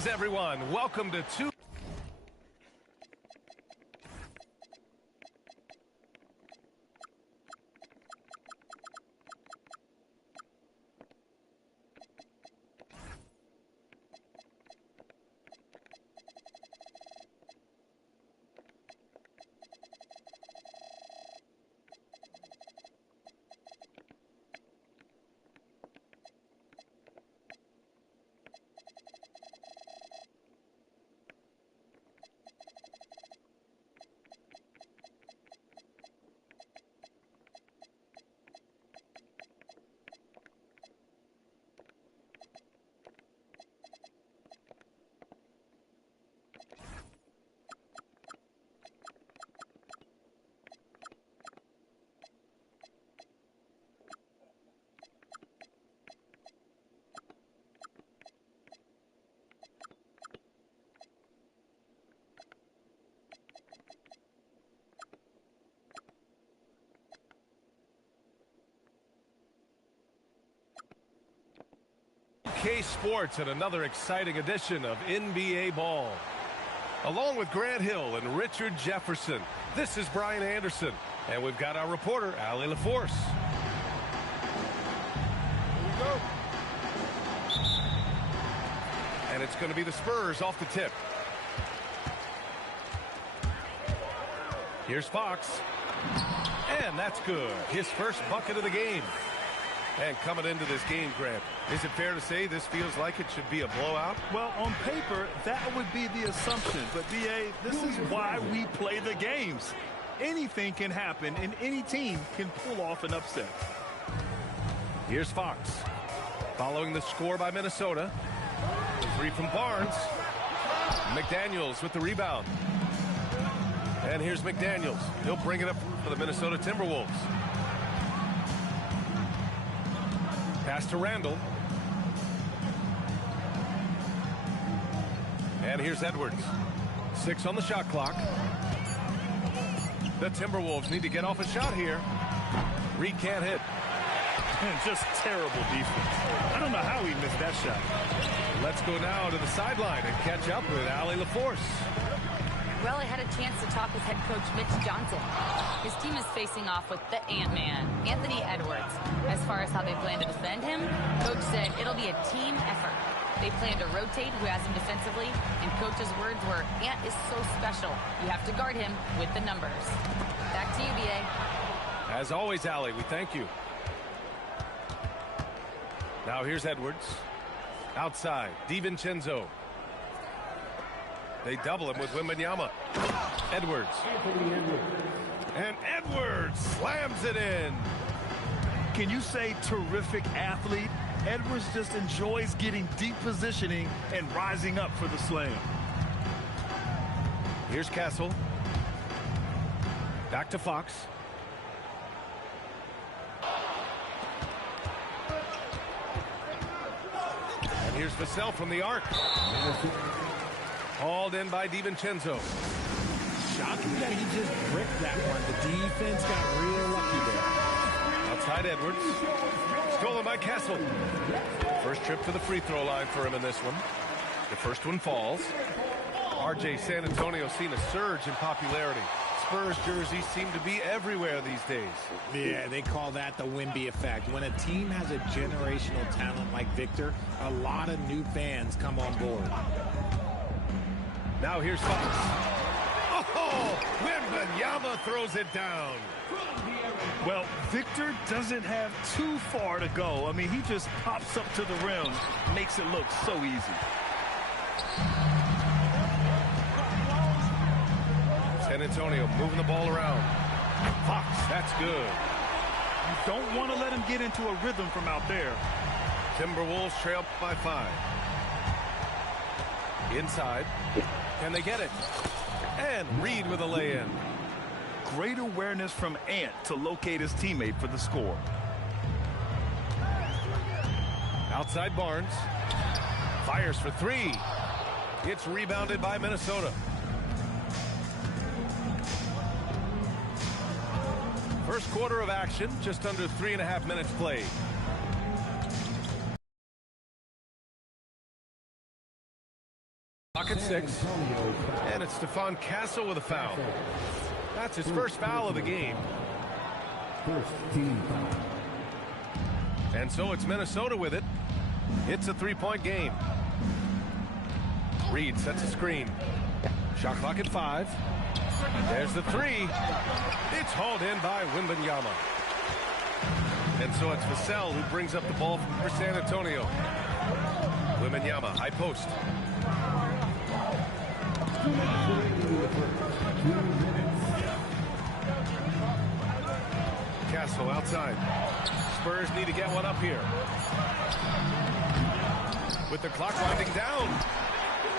Greetings, everyone. Welcome to two. K Sports and another exciting edition of NBA Ball. Along with Grant Hill and Richard Jefferson, this is Brian Anderson, and we've got our reporter, Allie LaForce. Here we go. And it's going to be the Spurs off the tip. Here's Fox. And that's good. His first bucket of the game. And coming into this game, Grant, is it fair to say this feels like it should be a blowout? Well, on paper, that would be the assumption. But, B.A., this is why we play the games. Anything can happen, and any team can pull off an upset. Here's Fox. Following the score by Minnesota. Three from Barnes. McDaniels with the rebound. And here's McDaniels. He'll bring it up for the Minnesota Timberwolves. Pass to Randall. And here's Edwards. 6 on the shot clock. The Timberwolves need to get off a shot here. Reed can't hit. Just terrible defense. I don't know how he missed that shot. Let's go now to the sideline and catch up with Allie LaForce. Well, I had a chance to talk with head coach Mitch Johnson. His team is facing off with the Ant-Man, Anthony Edwards. As far as how they plan to defend him, coach said it'll be a team effort. They plan to rotate who has him defensively, and coach's words were, Ant is so special. You have to guard him with the numbers. Back to you, B.A. As always, Allie, we thank you. Now here's Edwards. Outside, DiVincenzo. They double him with Wembanyama. Edwards. And Edwards slams it in. Can you say terrific athlete? Edwards just enjoys getting deep positioning and rising up for the slam. Here's Castle. Back to Fox. And here's Vassell from the arc. Hauled in by DiVincenzo. Shocking that he just bricked that one. The defense got real lucky there. Outside Edwards. Stolen by Castle. First trip to the free throw line for him in this one. The first one falls. RJ San Antonio seen a surge in popularity. Spurs jerseys seem to be everywhere these days. Yeah, they call that the Wemby effect. When a team has a generational talent like Victor, a lot of new fans come on board. Now here's Fox. Oh, Wembanyama throws it down. Well, Victor doesn't have too far to go. I mean, he just pops up to the rim, makes it look so easy. San Antonio moving the ball around. Fox, that's good. You don't want to let him get into a rhythm from out there. Timberwolves trail by 5. Inside. Can they get it? And Reed with a lay-in. Great awareness from Ant to locate his teammate for the score. Outside Barnes. Fires for 3. It's rebounded by Minnesota. First quarter of action, just under 3.5 minutes played. 6. And it's Stephon Castle with a foul. That's his first foul of the game. First team foul. And so it's Minnesota with it. It's a 3-point game. Reed sets a screen. Shot clock at 5. There's the 3. It's hauled in by Wembanyama. And so it's Vassell who brings up the ball for San Antonio. Wembanyama, high post. Castle outside. Spurs need to get one up here. With the clock winding down.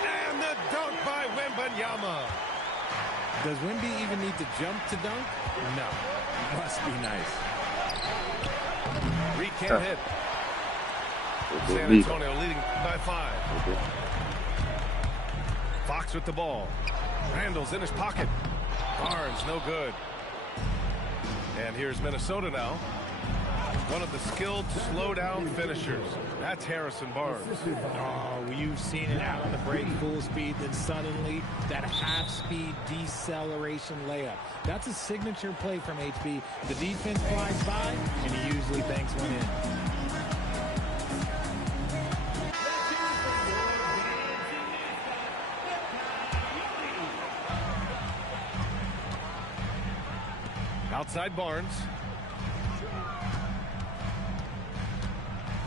And the dunk by Wembanyama. Does Wemby even need to jump to dunk? No. Must be nice. Reed can't hit. San Antonio leading by 5. Fox with the ball. Randall's in his pocket. Barnes no good. And here's Minnesota now. One of the skilled slow-down finishers. That's Harrison Barnes. Oh, you've seen it out on the break, full speed, then suddenly that half-speed deceleration layup. That's a signature play from HB. The defense flies by, and he usually banks one in. Outside Barnes.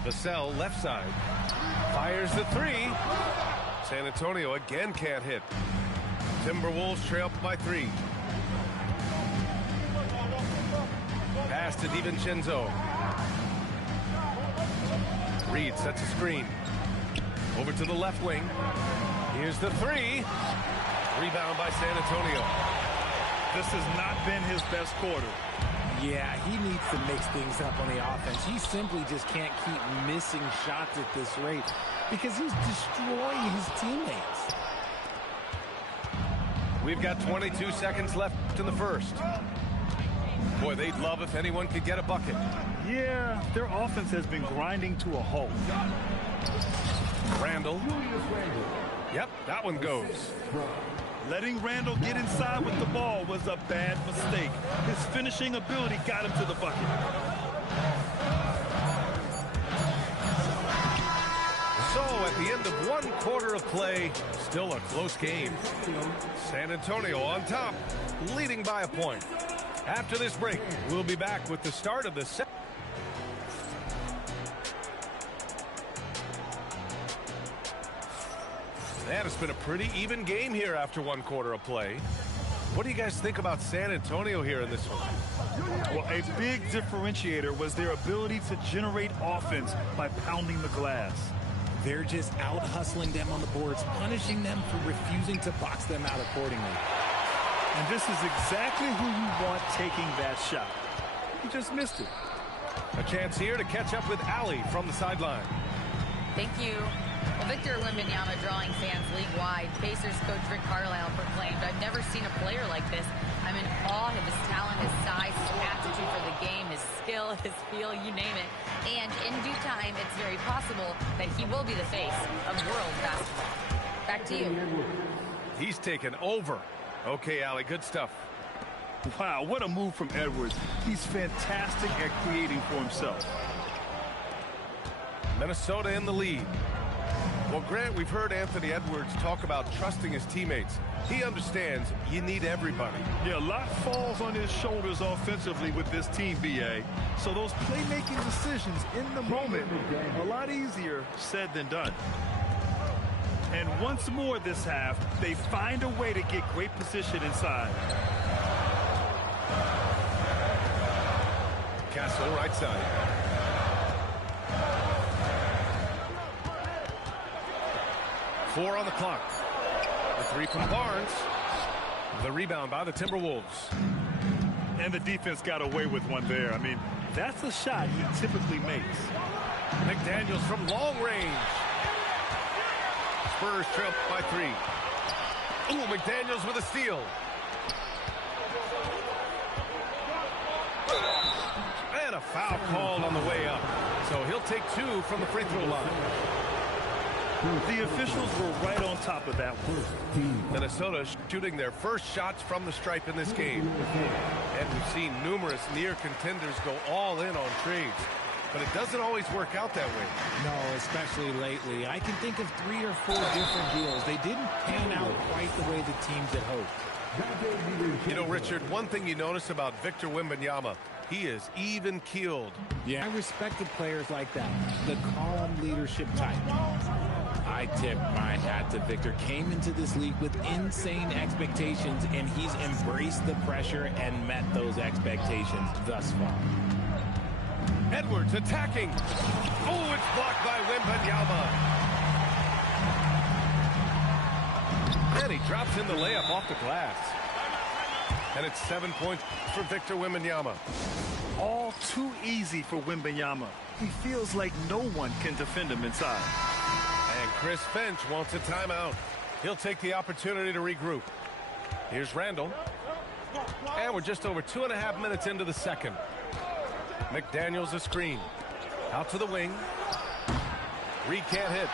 Vassell left side. Fires the 3. San Antonio again can't hit. Timberwolves trail by 3. Pass to DiVincenzo. Reed sets a screen. Over to the left wing. Here's the 3. Rebound by San Antonio. This has not been his best quarter. Yeah, he needs to mix things up on the offense. He simply just can't keep missing shots at this rate because he's destroying his teammates. We've got 22 seconds left in the first. Boy, they'd love if anyone could get a bucket. Yeah, their offense has been grinding to a halt. Randall. Yep, that one goes. Letting Randall get inside with the ball was a bad mistake. His finishing ability got him to the bucket. So at the end of 1 quarter of play, still a close game. San Antonio on top, leading by a point. After this break, we'll be back with the start of the second. And it's been a pretty even game here after 1 quarter of play. What do you guys think about San Antonio here in this one? Well, a big differentiator was their ability to generate offense by pounding the glass. They're just out hustling them on the boards, punishing them for refusing to box them out accordingly. And this is exactly who you want taking that shot. He just missed it. A chance here to catch up with Allie from the sideline. Thank you. Well, Victor Wembanyama drawing fans league-wide. Pacers coach Rick Carlisle proclaimed, "I've never seen a player like this. I'm in awe of his talent, his size, his aptitude for the game, his skill, his feel, you name it. And in due time, it's very possible that he will be the face of world basketball." Back to you. He's taken over. Okay, Allie, good stuff. Wow, what a move from Edwards. He's fantastic at creating for himself. Minnesota in the lead. Well, Grant, we've heard Anthony Edwards talk about trusting his teammates. He understands you need everybody. Yeah, a lot falls on his shoulders offensively with this team, BA. So those playmaking decisions in the moment, a lot easier said than done. And once more this half, they find a way to get great position inside. Castle right side. Four on the clock. The 3 from Barnes. The rebound by the Timberwolves. And the defense got away with one there. I mean, that's a shot he typically makes. McDaniels from long range. Spurs trail by 3. Ooh, McDaniels with a steal. And a foul called on the way up. So he'll take 2 from the free throw line. The officials were right on top of that one. Minnesota shooting their first shots from the stripe in this game. And we've seen numerous near contenders go all in on trades. But it doesn't always work out that way. No, especially lately. I can think of 3 or 4 different deals. They didn't pan out quite the way the teams had hoped. You know, Richard, one thing you notice about Victor Wembanyama, he is even-keeled. Yeah, I respected players like that. The calm leadership type. I tip my hat to Victor. Came into this league with insane expectations, and he's embraced the pressure and met those expectations thus far. Edwards attacking. Oh, it's blocked by Wembanyama. And he drops in the layup off the glass. And it's 7 points for Victor Wembanyama. All too easy for Wembanyama. He feels like no one can defend him inside. And Chris Finch wants a timeout. He'll take the opportunity to regroup. Here's Randall. And we're just over 2.5 minutes into the second. McDaniels a screen. Out to the wing. Reed can't hit.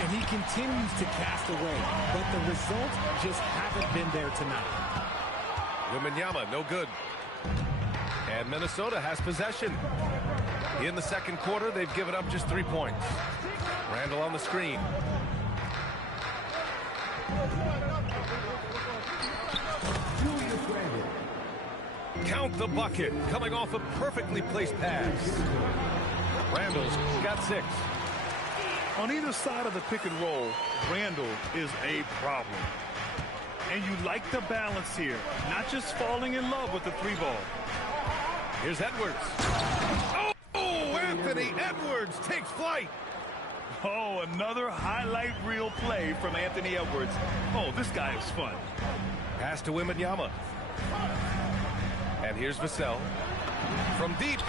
And he continues to cast away, but the results just haven't been there tonight. Wembanyama, no good. And Minnesota has possession. In the second quarter, they've given up just 3 points. Randall on the screen. Count the bucket, coming off a perfectly placed pass. Randall's got 6. On either side of the pick and roll, Randall is a problem. And you like the balance here, not just falling in love with the 3-ball. Here's Edwards. Oh, Anthony Edwards takes flight. Oh, another highlight reel play from Anthony Edwards. Oh, this guy is fun. Pass to Wembanyama. And here's Vassell from deep.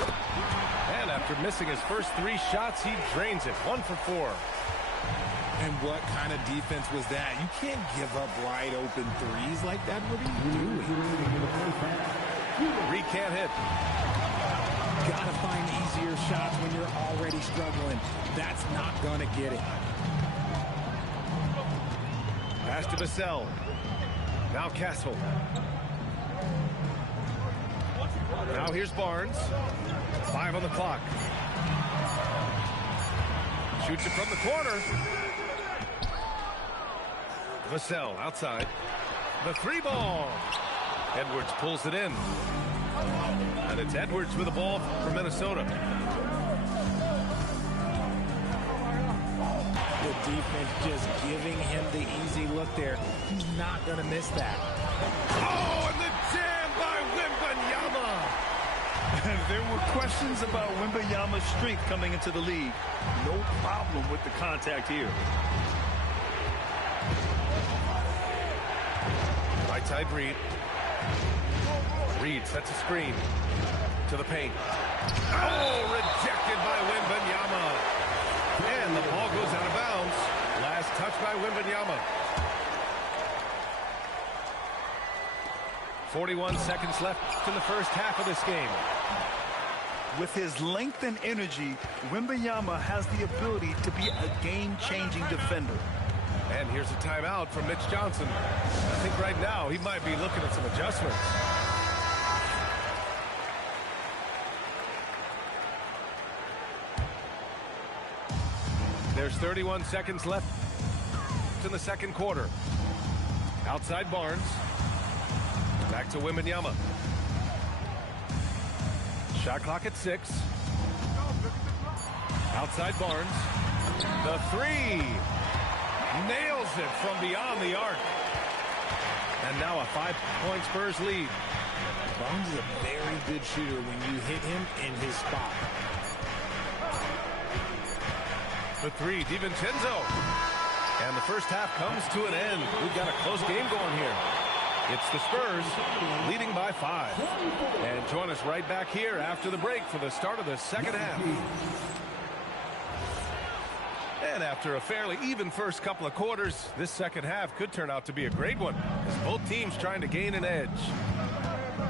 And after missing his first 3 shots, he drains it. 1 for 4. And what kind of defense was that? You can't give up wide open threes like that. What are you doing? Reed can't hit. Gotta find easier shots when you're already struggling. That's not gonna get it. Pass to Vassell. Now Castle. Now here's Barnes. 5 on the clock. Shoots it from the corner. Vassell outside. The 3-ball. Edwards pulls it in. And it's Edwards with the ball for Minnesota. The defense just giving him the easy look there. He's not going to miss that. Oh, and the jam by Wembanyama. There were questions about Wembanyama's strength coming into the league. No problem with the contact here. Right side Reed. Reed sets a screen to the paint. Oh, rejected by Wembanyama. And the ball goes out of bounds. Last touch by Wembanyama. 41 seconds left in the first half of this game. With his length and energy, Wembanyama has the ability to be a game-changing defender. And here's a timeout from Mitch Johnson. I think right now he might be looking at some adjustments. There's 31 seconds left in the second quarter. Outside Barnes. Back to Wembanyama. Shot clock at 6. Outside Barnes. The 3. Nails it from beyond the arc. And now a 5-point Spurs lead. Barnes is a very good shooter when you hit him in his spot. The 3, DiVincenzo. And the first half comes to an end. We've got a close game going here. It's the Spurs leading by 5. And join us right back here after the break for the start of the second half. And after a fairly even first couple of quarters, this second half could turn out to be a great one, as both teams trying to gain an edge.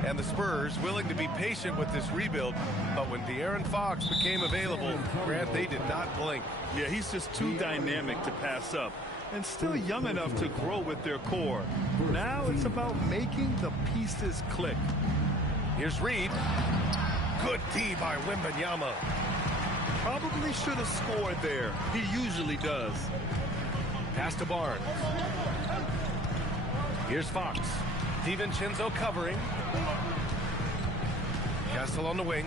And the Spurs willing to be patient with this rebuild, but when De'Aaron Fox became available, Grant, they did not blink. Yeah, he's just too dynamic to pass up and still young enough to grow with their core. Now it's about making the pieces click. Here's Reed. Good D by Wembanyama. Probably should have scored there. He usually does. Pass to Barnes. Here's Fox. DiVincenzo covering. Castle on the wing.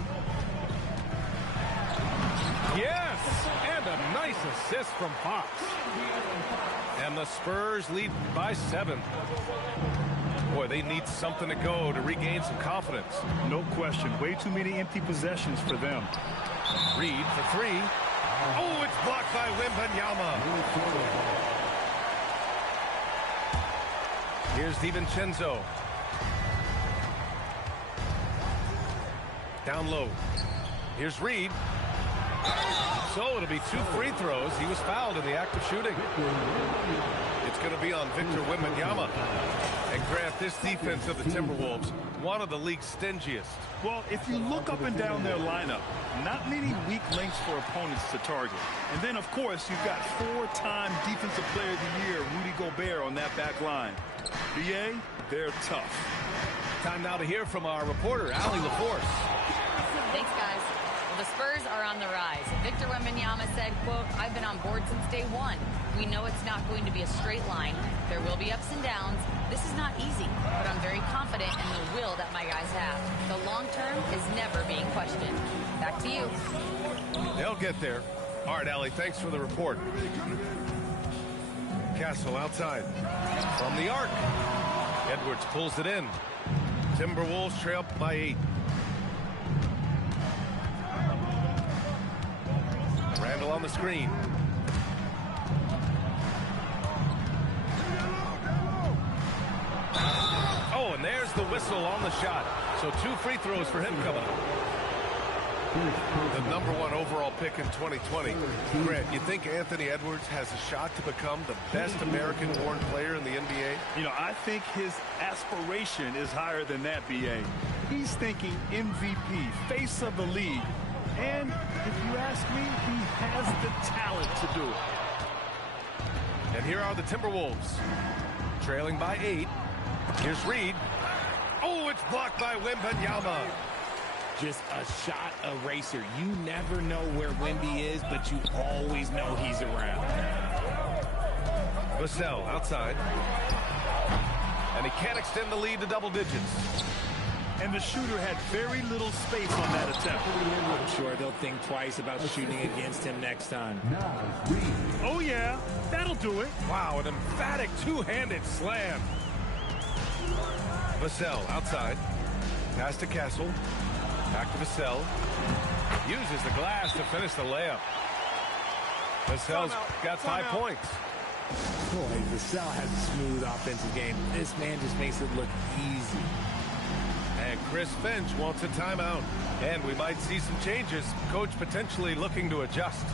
Yes! And a nice assist from Fox. And the Spurs lead by 7. Boy, they need something to go to regain some confidence. No question. Way too many empty possessions for them. Reed for 3. Oh, it's blocked by Wembanyama. Here's DiVincenzo. Down low. Here's Reed. So it'll be 2 free throws. He was fouled in the act of shooting. It's going to be on Victor Wembanyama. And Grant, this defense of the Timberwolves, one of the league's stingiest. Well, if you look up and down their lineup, not many weak links for opponents to target. And then, of course, you've got 4-time Defensive Player of the Year, Rudy Gobert, on that back line. BA, they're tough. Time now to hear from our reporter, Allie LaForce. Thanks, guys. Well, the Spurs are on the rise. Victor Wembanyama said, quote, "I've been on board since day one. We know it's not going to be a straight line. There will be ups and downs. This is not easy, but I'm very confident in the will that my guys have. The long term is never being questioned." Back to you. They'll get there. All right, Allie, thanks for the report. Castle outside. From the arc. Edwards pulls it in. Timberwolves trail by 8. Randall on the screen. Oh, and there's the whistle on the shot. So 2 free throws for him coming up. The #1 overall pick in 2020. Grant, you think Anthony Edwards has a shot to become the best American-born player in the NBA? You know, I think his aspiration is higher than that, BA. He's thinking MVP, face of the league. And if you ask me, he has the talent to do it. And here are the Timberwolves. Trailing by 8. Here's Reed. Oh, it's blocked by Wembanyama. Just a shot eraser. You never know where Wemby is, but you always know he's around. Vassell outside. And he can't extend the lead to double digits. And the shooter had very little space on that attempt. I'm sure they'll think twice about shooting against him next time. Oh, yeah, that'll do it. Wow, an emphatic two-handed slam. Vassell outside. Pass to Castle. Back to Vassell. Uses the glass to finish the layup. Vassell's got 5 points. Boy, Vassell has a smooth offensive game. This man just makes it look easy. And Chris Finch wants a timeout. And we might see some changes. Coach potentially looking to adjust.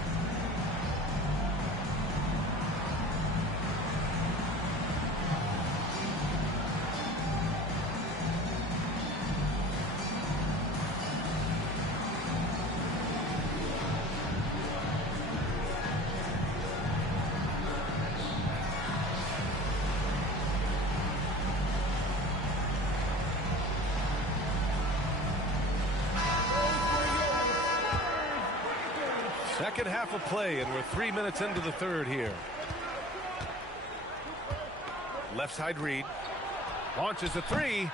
Second half of play, and we're 3 minutes into the third here. Left side Reed. Launches a 3.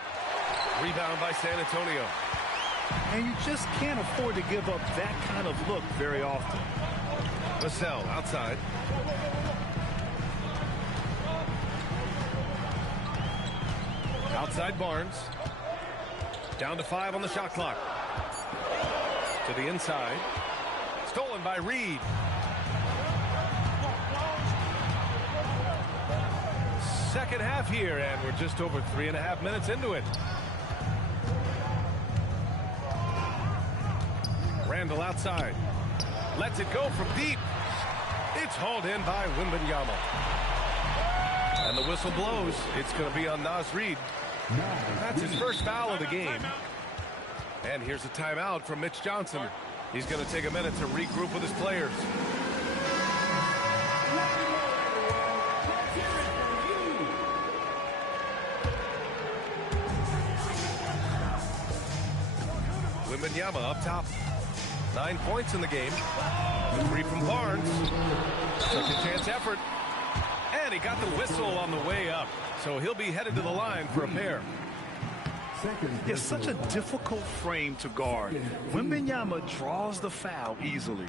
Rebound by San Antonio. And you just can't afford to give up that kind of look very often. Vassell outside. Outside Barnes. Down to 5 on the shot clock. To the inside. Stolen by Reed. Second half here, and we're just over 3.5 minutes into it. Randall outside. Lets it go from deep. It's hauled in by Wembanyama. And the whistle blows. It's going to be on Naz Reid. That's his first foul of the game. And here's a timeout from Mitch Johnson. He's going to take a minute to regroup with his players. Wembanyama up top. 9 points in the game. 3 from Barnes. Second chance effort. And he got the whistle on the way up. So he'll be headed to the line for a pair. It's such a difficult frame to guard. Wembanyama draws the foul easily.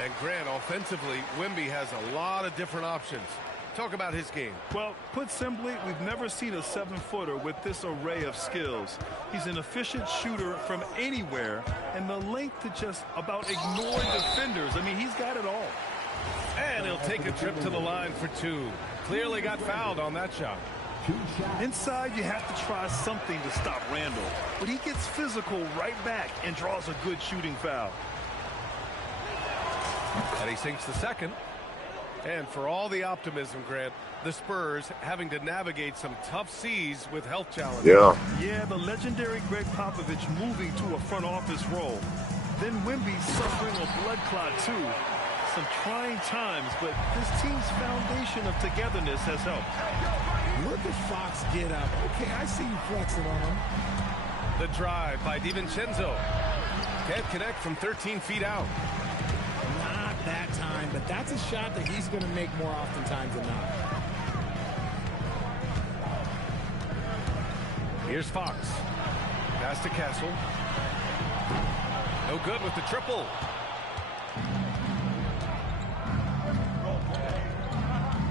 And Grant, offensively, Wemby has a lot of different options. Talk about his game. Well, put simply, we've never seen a 7-footer with this array of skills. He's an efficient shooter from anywhere, and the length to just about ignore defenders. I mean, he's got it all. And he'll take a trip to the line for 2. Clearly got fouled on that shot. Inside, you have to try something to stop Randall, but he gets physical right back and draws a good shooting foul. And he sinks the second. And for all the optimism, Grant, the Spurs having to navigate some tough seas with health challenges. Yeah, the legendary Greg Popovich moving to a front office role. Then Wemby suffering a blood clot, too. Some trying times, but this team's foundation of togetherness has helped. Look at Fox get up. Okay, I see you flexing on him. The drive by DiVincenzo. Can't connect from 13 feet out. Not that time, but that's a shot that he's going to make more oftentimes than not. Here's Fox. Pass to Castle. No good with the triple.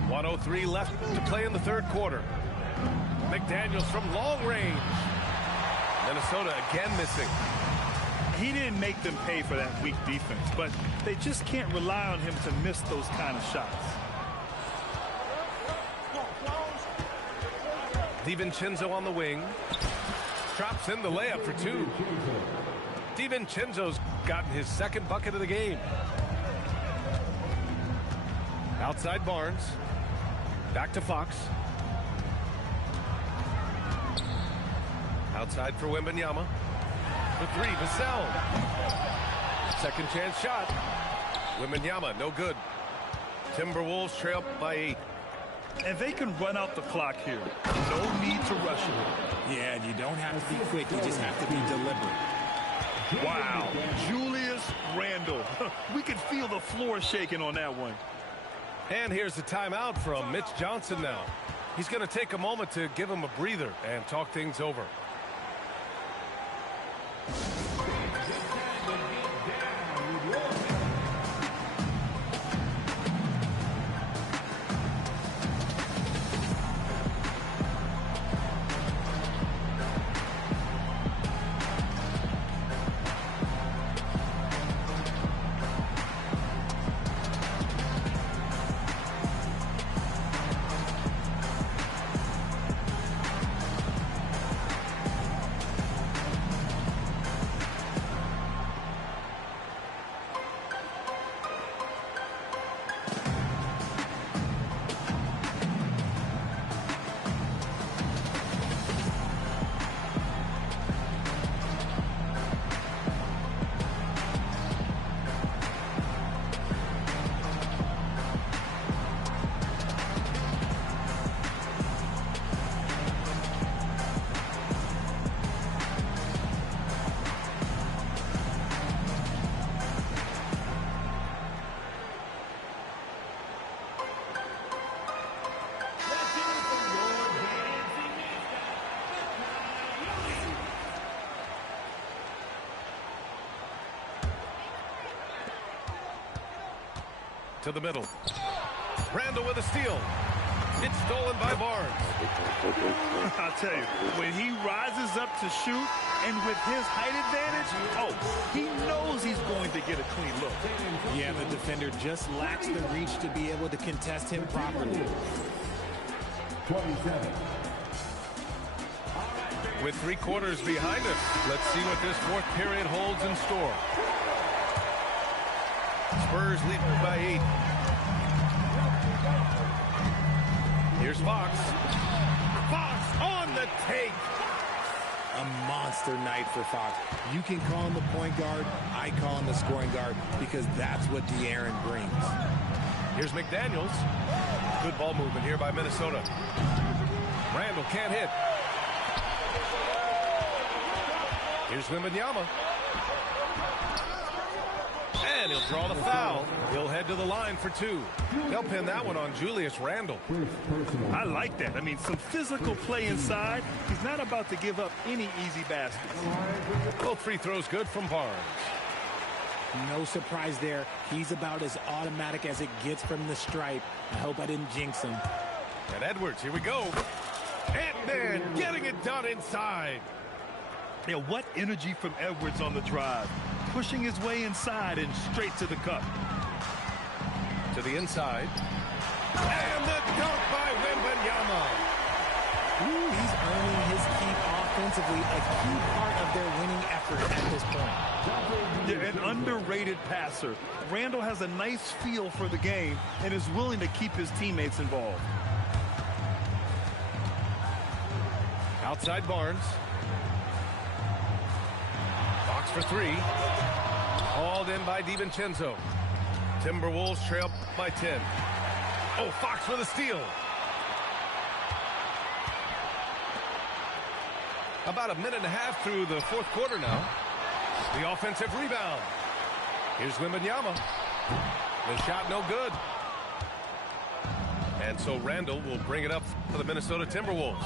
.103 left to play in the third quarter. McDaniels from long range. Minnesota again missing. He didn't make them pay for that weak defense, but they just can't rely on him to miss those kind of shots. DiVincenzo on the wing. Drops in the layup for 2. DiVincenzo's gotten his second bucket of the game. Outside Barnes. Back to Fox. Outside for Wembanyama. For 3, Vassell. Second chance shot. Wembanyama, no good. Timberwolves trail by 8. And they can run out the clock here. No need to rush it. Yeah, and you don't have to be quick. You just have to be deliberate. Wow. Julius Randle. We could feel the floor shaking on that one. And here's the timeout from Mitch Johnson now. He's going to take a moment to give him a breather and talk things over. To the middle. Randall with a steal. It's stolen by Barnes. I'll tell you, when he rises up to shoot and with his height advantage, he knows he's going to get a clean look. Yeah, the defender just lacks the reach to be able to contest him properly. 27. With 3 quarters behind us, let's see what this fourth period holds in store. Spurs lead by 8. Here's Fox. Fox on the monster night for Fox. You can call him the point guard. I call him the scoring guard because that's what De'Aaron brings. Here's McDaniels. Good ball movement here by Minnesota. Randall can't hit. Here's Wembanyama. And he'll draw the foul. He'll head to the line for two. They'll pin that one on Julius Randle. I like that. I mean, some physical play inside. He's not about to give up any easy baskets. Both free throws good from Barnes. No surprise there. He's about as automatic as it gets from the stripe. I hope I didn't jinx him. And Edwards, here we go. Ant-Man getting it done inside. Yeah, what energy from Edwards on the drive. Pushing his way inside and straight to the cup. To the inside. And the dunk by Wembanyama. Ooh, he's earning his keep offensively, a key part of their winning effort at this point. Yeah, an underrated passer. Randall has a nice feel for the game and is willing to keep his teammates involved. Outside Barnes. Fox for three. Hauled in by DiVincenzo. Timberwolves trail by 10. Oh, Fox for the steal. About a minute and a half through the fourth quarter now. The offensive rebound. Here's Wembanyama. The shot no good. And so Randall will bring it up for the Minnesota Timberwolves.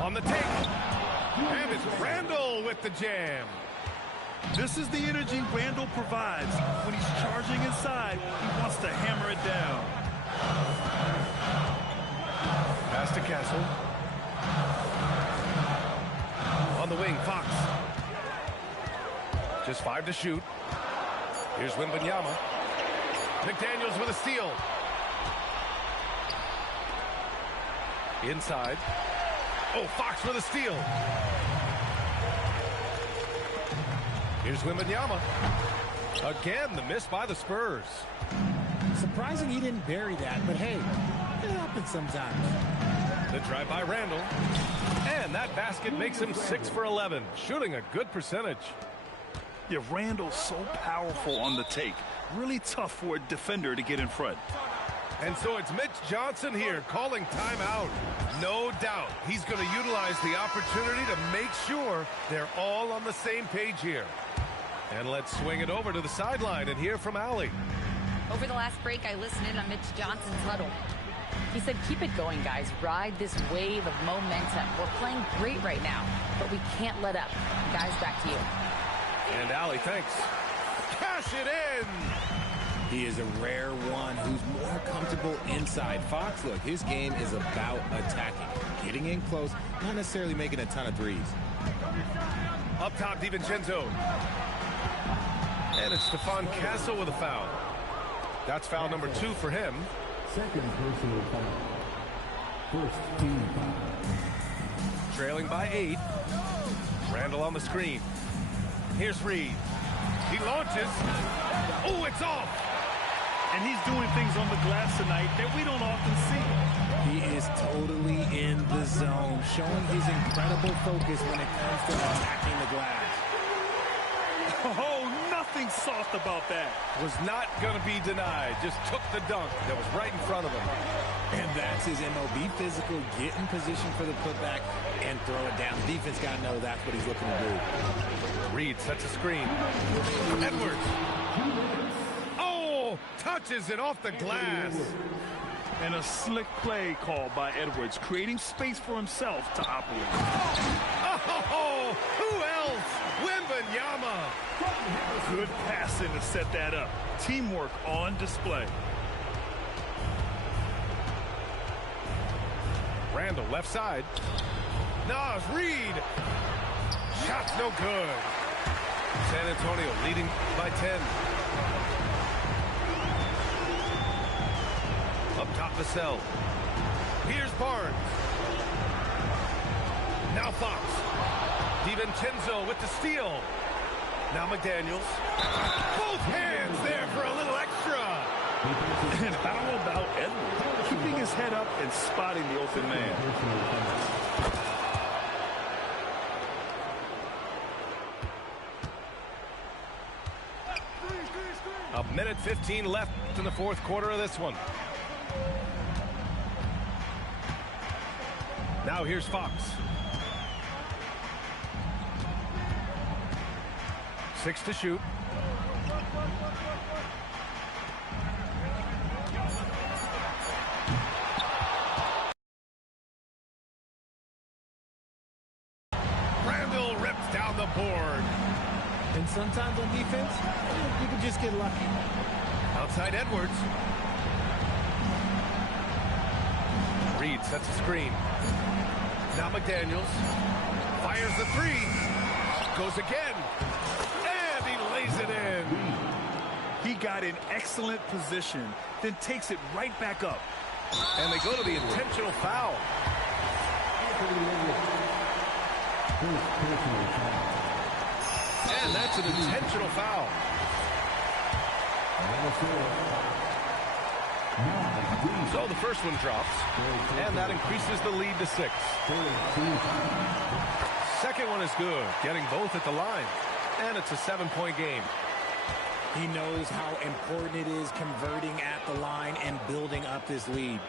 On the take. And it's Randall with the jam. This is the energy Randall provides. When he's charging inside, he wants to hammer it down. Pass to Castle. On the wing, Fox. Just 5 to shoot. Here's Wembanyama. McDaniels with a steal. Inside. Oh, Fox with a steal. Here's Wembanyama. Again, the miss by the Spurs. Surprising he didn't bury that, but hey, it happens sometimes. The drive by Randall. And that basket makes him 6 for 11, shooting a good percentage. Yeah, Randall's so powerful on the take. Really tough for a defender to get in front. And so it's Mitch Johnson here calling timeout. No doubt he's going to utilize the opportunity to make sure they're all on the same page here. And let's swing it over to the sideline and hear from Allie. Over the last break, I listened in on Mitch Johnson's huddle. He said, keep it going, guys. Ride this wave of momentum. We're playing great right now, but we can't let up. Guys, back to you. And Allie, thanks. Cash it in! He is a rare one who's more comfortable inside. Fox, look, his game is about attacking, getting in close, not necessarily making a ton of threes. Up top, DiVincenzo. And it's Stephon Castle with a foul. That's foul number 2 for him. Second personal foul. First team foul. Trailing by 8. Randall on the screen. Here's Reed. He launches. Oh, it's off. And he's doing things on the glass tonight that we don't often see. He is totally in the zone, showing his incredible focus when it comes to attacking the glass. Oh, nothing soft about that. Was not going to be denied. Just took the dunk that was right in front of him. And that's his MLB physical, get in position for the putback and throw it down. The defense got to know that's what he's looking to do. Reed sets a screen. Edwards. Oh, touches it off the glass. And a slick play called by Edwards, creating space for himself to operate. Oh, who else? Wembanyama. Good passing to set that up. Teamwork on display. Randall left side. Nas Reed. Shot's no good. San Antonio leading by 10. Up top Vassell. Here's Barnes. Now Fox. DiVincenzo with the steal. Now McDaniels. Both hands there for a little extra. And how about Edwards? Keeping keeping his head up and spotting the open man. A minute 15 left in the fourth quarter of this one. Now here's Fox. 6 to shoot. Randall rips down the board. And sometimes on defense, you can just get lucky. Outside Edwards. Reed sets a screen. Now McDaniels fires the three. Goes again. And he lays it in. He got in excellent position, then takes it right back up. And they go to the intentional foul. And that's an intentional foul. So the first one drops, and that increases the lead to 6. Second one is good, getting both at the line, and it's a 7-point game. He knows how important it is converting at the line and building up this lead.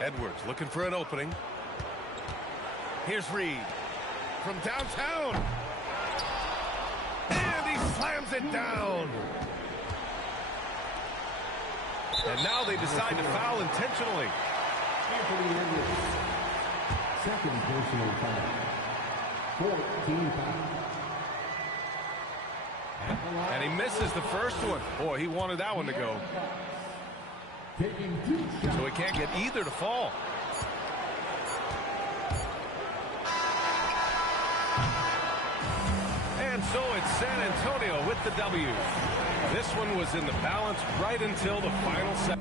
Edwards looking for an opening. Here's Reed from downtown. And he slams it down. And now they decide to foul intentionally. Second personal foul. 14 foul. And he misses the first one. Boy, he wanted that one to go. Taking 2 shots. So he can't get either to fall. And so it's San Antonio with the W. This one was in the balance right until the final set.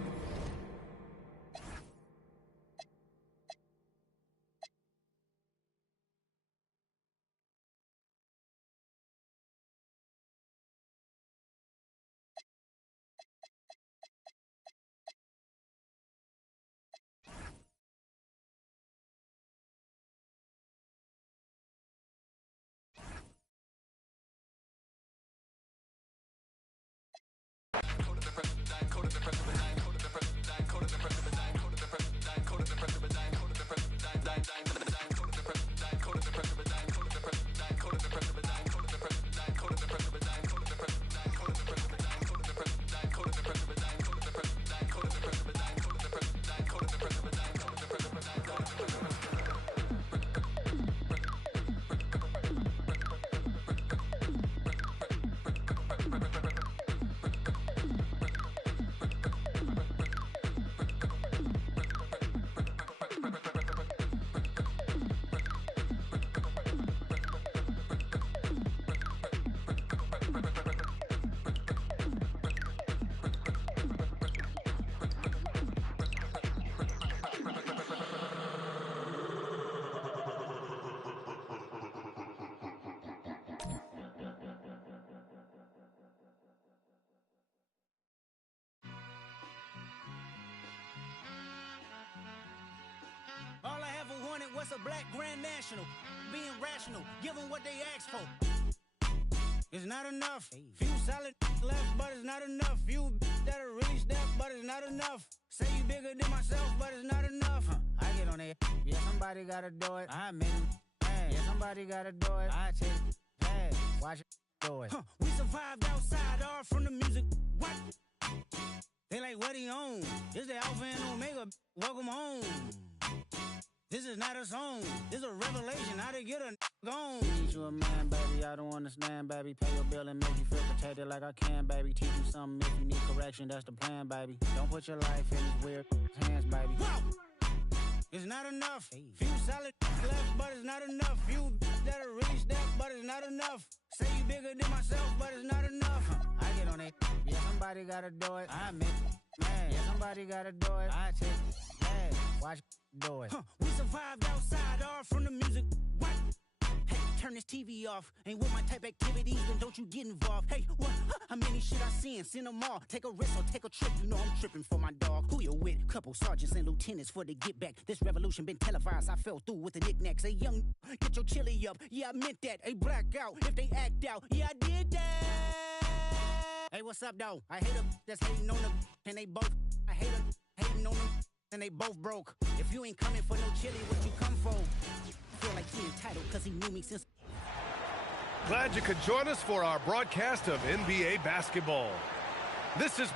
All I ever wanted was a black Grand National. Being rational, give them what they ask for. It's not enough. Few solid left, but it's not enough. Few that'll really step, but it's not enough. Say you bigger than myself, but it's not enough. I get on it. Yeah, somebody gotta do it. I admit it. Yeah, somebody gotta do it. I take it. Hey, watch it do it. We survived outside, all from the music. What? They like, what he on? This the Alpha and Omega. Welcome home. This is not a song. This is a revelation. How to get a gone. Teach you a man, baby. I don't understand, baby. Pay your bill and make you feel protected like I can, baby. Teach you something if you need correction. That's the plan, baby. Don't put your life in these weird hands, baby. Whoa! It's not enough. Few solid left, but it's not enough. Few that'll really step, but it's not enough. Say you bigger than myself, but it's not enough. I get on it. Yeah, somebody gotta do it. I admit it. Man, yeah, somebody gotta do it. I take it. Yeah, watch do it. We survived outside, all from the music. What? Hey, turn this TV off. Ain't with my type activities, then don't you get involved. Hey, what? How many shit I seen? Seen them all. Take a risk or take a trip. You know I'm tripping for my dog. Who you with? Couple sergeants and lieutenants for the get back. This revolution been televised. I fell through with the knickknacks. Hey, young, get your chili up. Yeah, I meant that. Hey, black out if they act out. Yeah, I did that. Hey, what's up, though? I hate them that's hating on them, and they both. I hate them hating on them, and they both broke. If you ain't coming for no chili, what you come for? I feel like he entitled because he knew me since. Glad you could join us for our broadcast of NBA basketball. This is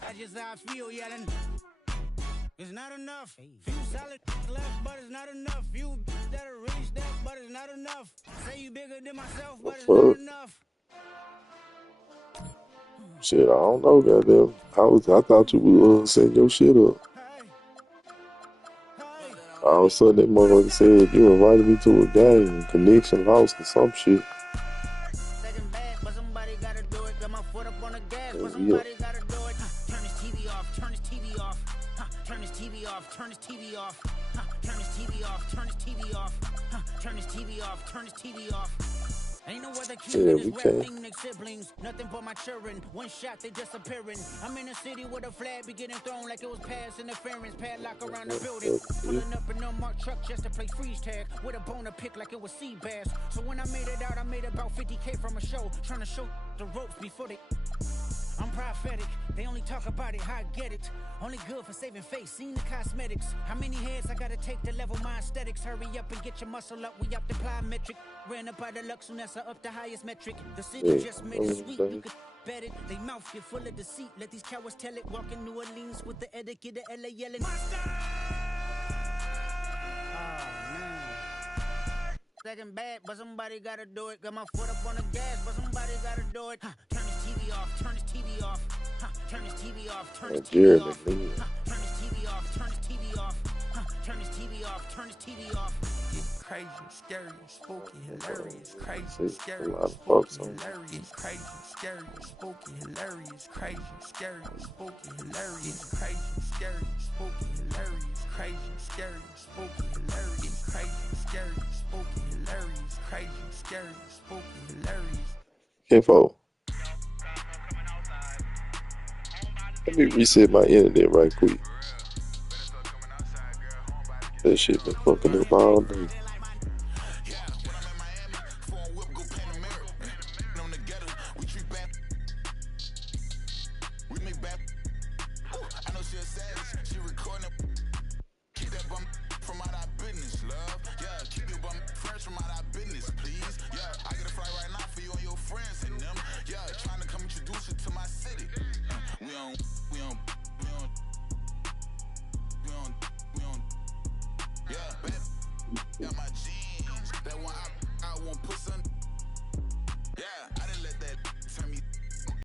That's just how I feel yelling. It's not enough. Few solid left, but it's not enough. Few that'll reach that, but it's not enough. Say you bigger than myself, but it's not enough. Shit, I don't know, goddamn. I thought you would send your shit up. All of a sudden, that motherfucker said you invited me to a game, connection lost or some shit. Second bad, but somebody gotta do it. Got my foot up on the gas, but Yeah. somebody gotta do it. Turn this TV off, turn this TV off. Turn this TV off, turn this TV off. Turn this TV off, turn this TV off. Turn this TV off, turn this TV off. Ain't no other kid Yeah, in we this can. rap thing, they siblings. Nothing but my children. One shot, they disappearing. I'm in a city where the flag be getting thrown like it was pass interference. Padlock around the building. Pulling up an unmarked truck just to play freeze tag. With a bone to pick like it was sea bass. So when I made it out, I made about 50K from a show. Trying to show the ropes before they... I'm prophetic. They only talk about it, how I get it. Only good for saving face, seen the cosmetics. How many heads I gotta take to level my aesthetics? Hurry up and get your muscle up, we up the plyometric. Ran up out of luck, soon as I up the highest metric. The city just made it sweet, you could bet it. They mouth get full of deceit, let these cowards tell it. Walk in New Orleans with the etiquette of LA yelling. Second bad, but somebody gotta do it. Got my foot up on the gas, but somebody gotta do it. Turn this TV off, turn this TV off. Turn this TV off, turn this TV off. Turn this TV off, turn this TV off. Turn his TV off, turn his TV off. Crazy, scary, spooky, hilarious, crazy, See, a scary, lot of spooky, folks on hilarious, crazy, scary, spooky, hilarious, crazy, scary, spooky, hilarious, crazy, scary, spooky, hilarious, crazy, scary, spooky, hilarious, crazy, scary, spooky, hilarious, crazy, scary, spooky, hilarious. Info. Let me reset my internet right quick. That shit been fucking up all day. From out our business, love. Yeah, keep your bum fresh from out our business, please. Yeah, I